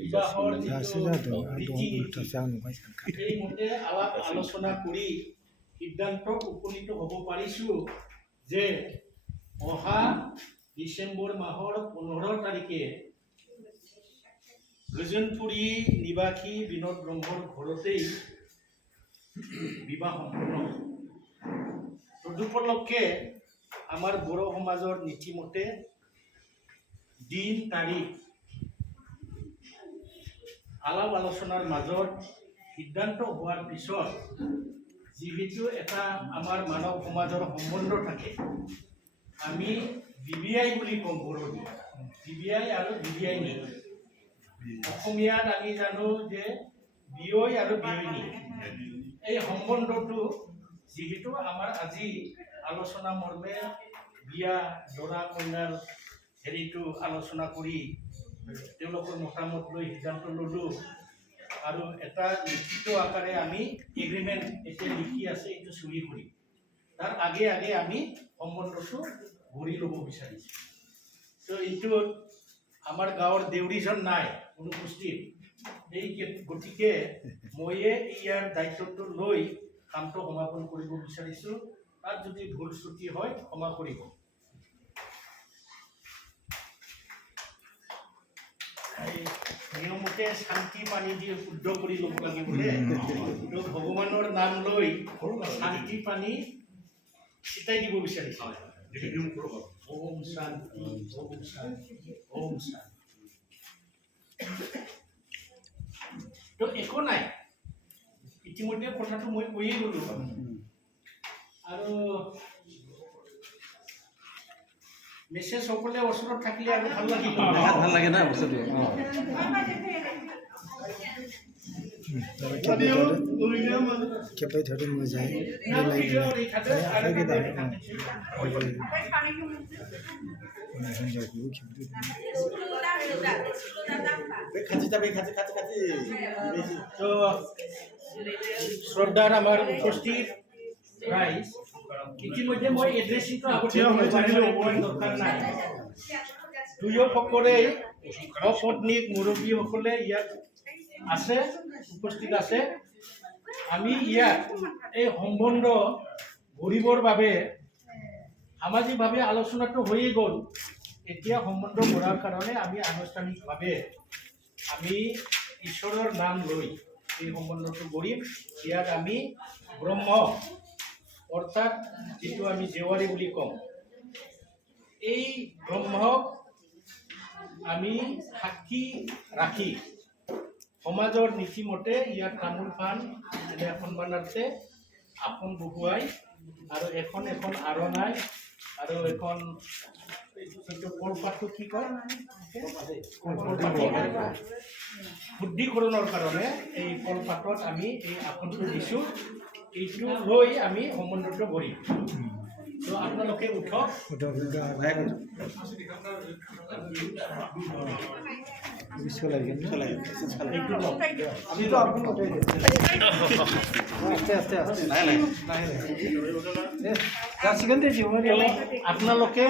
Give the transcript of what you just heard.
বিবাহৰ এইমতে আলাপ আলোচনা কৰি সিদ্ধান্তত উপনীত হ'ব পাৰিছোঁ যে অহা ডিচেম্বৰ মাহৰ 15 তাৰিখে গজনপুৰী নিবাসী বিনোদ ব্ৰহ্মৰ ঘৰতেই বিবাহ সম্পন্ন হ'ব। তদুপলক্ষে আমাৰ বড়ো সমাজৰ নীতিমতে দিন তাৰিখ আলাপ আলোচনাৰ মাজত সিদ্ধান্ত হোৱাৰ পিছত যিহেতু এটা আমাৰ মানৱ সমাজৰ সম্বন্ধ থাকে, আমি BBI বুলি কওঁ বড়োত, BBI আৰু BBI অসমীয়াত আমি জানো যে বিয়ৈ আৰু বিয়নী। এই সম্বন্ধটো যিহেতু আমাৰ আজি আলোচনা মৰ্মে বিয়া দৰা কইনাৰ হেৰিটো আলোচনা কৰি তেওঁলোকৰ মতামত লৈ সিদ্ধান্ত ল'লোঁ আৰু এটা লিখিত আকাৰে আমি এগ্ৰিমেণ্ট এতিয়া লিখি আছে, এইটো চহী কৰিম। তাৰ আগে আগে আমি সম্বন্ধটো গঢ়ি ল'ব বিচাৰিছোঁ। তো এইটোত আমাৰ গাঁৱৰ দেউৰীজন নাই অনুপস্থিত, এই গতিকে ময়ে ইয়াৰ দায়িত্বটো লৈ কামটো সমাপন কৰিব বিচাৰিছোঁ। তাত যদি ভুল ত্ৰুটি হয় ক্ষমা কৰিব। নিয়মতে শান্তি পানী দি শুদ্ধ কৰি ল'ব লাগে বোলে। ভগৱানৰ নাম লৈ শান্তি পানী ছিটাই দিব বিচাৰিছোঁ। ওম শান্তি, ওম শান্তি, ওম শান্তি। তো একো নাই, ইতিমধ্যে কথাটো মই কৈয়ে গ'লোঁ। আৰু মেছেজ সকলে ওচৰত থাকিলে আৰু ভাল লাগিব, ভাল লাগে না বস্তুটো। শ্ৰদ্ধাৰ আমাৰ উপস্থিত ৰাইজ, ইতিমধ্যে মই এড্ৰেছিংটো আগতে দৰকাৰ নাই। দুয়োসকলে সপত্নীক মুৰব্বীসকলে ইয়াত আছে, উপস্থিত আছে। আমি ইয়াত এই সম্বন্ধ গঢ়িবৰ বাবে সামাজিকভাৱে আলোচনাটো হৈয়ে গ'ল। এতিয়া সম্বন্ধ গঢ়াৰ কাৰণে আমি আনুষ্ঠানিকভাৱে আমি ঈশ্বৰৰ নাম লৈ এই সম্বন্ধটো গঢ়িম। ইয়াত আমি ব্ৰহ্ম অৰ্থাৎ যিটো আমি জেৱাৰী বুলি কওঁ, এই ব্ৰহ্মক আমি সাক্ষী ৰাখি সমাজৰ নীতিমতে ইয়াত তামোল পাণ সন্মানাৰ্থে আসন বহুৱাই আৰু এখন এখন আৰণাই আৰু এখন কলপাতটো কি কয় শুদ্ধিকৰণৰ কাৰণে এই কলপাতত আমি এই আসনটো দিছোঁ। এইটো লৈ আমি সম্বন্ধটো কৰিম। তো আপোনালোকে উঠক। আপোনালোকে